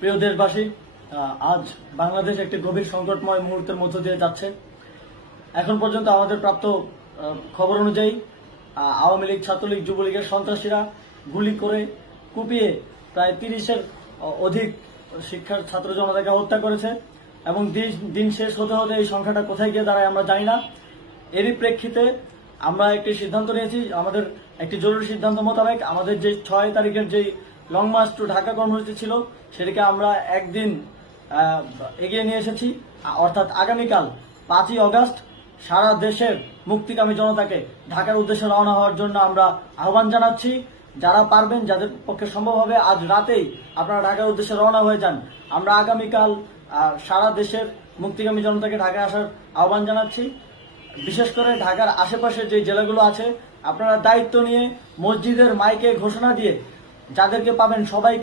প্রিয় দেশবাসী, আজ বাংলাদেশ একটি গভীর সংকটময় মুহূর্তের মধ্য দিয়ে যাচ্ছে। এখন পর্যন্ত আমাদের প্রাপ্ত খবর অনুযায়ী আওয়ামী লীগ, ছাত্রলীগ, যুবলীগের সন্ত্রাসীরা গুলি করে কুপিয়ে প্রায় 30-এর অধিক শিক্ষার ছাত্র জনতাকে হত্যা করেছে এবং দিন শেষ হতে হতে এই সংখ্যাটা কোথায় গিয়ে দাঁড়ায় আমরা জানি না। এরই প্রেক্ষিতে আমরা একটি সিদ্ধান্ত নিয়েছি। আমাদের একটি জরুরি সিদ্ধান্ত মোতাবেক আমাদের যে 6 তারিখের যে লং মার্চ টু ঢাকা কর্মসূচি ছিল সেটাকে আমরা একদিন এগিয়ে নিয়ে এসেছি। অর্থাৎ আগামীকাল 5ই অগস্ট সারা দেশের মুক্তিকামী জনতাকে ঢাকার উদ্দেশ্যে রওনা হওয়ার জন্য আমরা আহ্বান জানাচ্ছি। যারা পারবেন, যাদের পক্ষে সম্ভব হবে, আজ রাতেই আপনারা ঢাকার উদ্দেশ্যে রওনা হয়ে যান। আমরা আগামীকাল সারা দেশের মুক্তিকামী জনতাকে ঢাকায় আসার আহ্বান জানাচ্ছি। বিশেষ করে ঢাকার আশেপাশে যে জেলাগুলো আছে, আপনারা দায়িত্ব নিয়ে মসজিদের মাইকে ঘোষণা দিয়ে যাদেরকে পাবেন সবাইকে